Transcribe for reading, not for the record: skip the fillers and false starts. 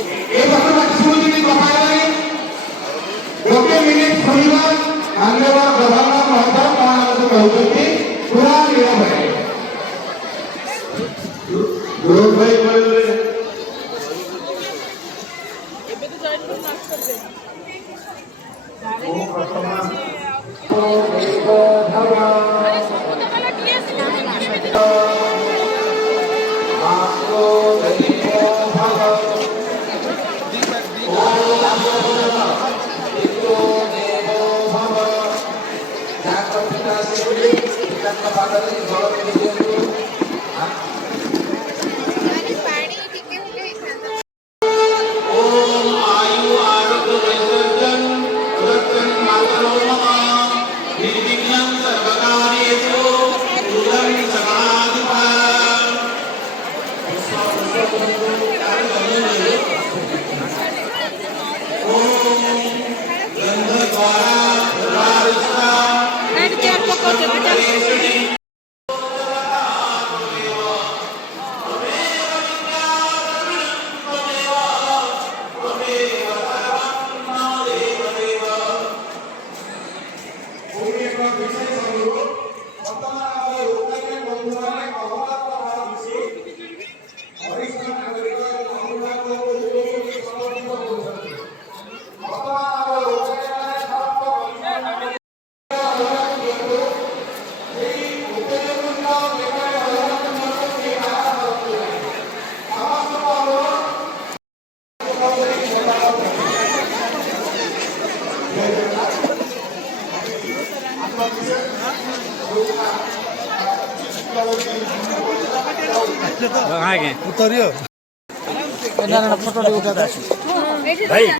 ए बस किसी भी बताया नहीं गोटे मिनिट सुनिबा माननीय गवर्नर महोदय कौन आमको कहउछथि पूरा नियम है ग्रुप भाई बोले एबे तो जॉइन कर मार्क्स कर दे ओ वर्तमान तो देव भगवान अरे सब तो वाला टीएस आपको देव भगवान उतरियो फोटो उठा भाई।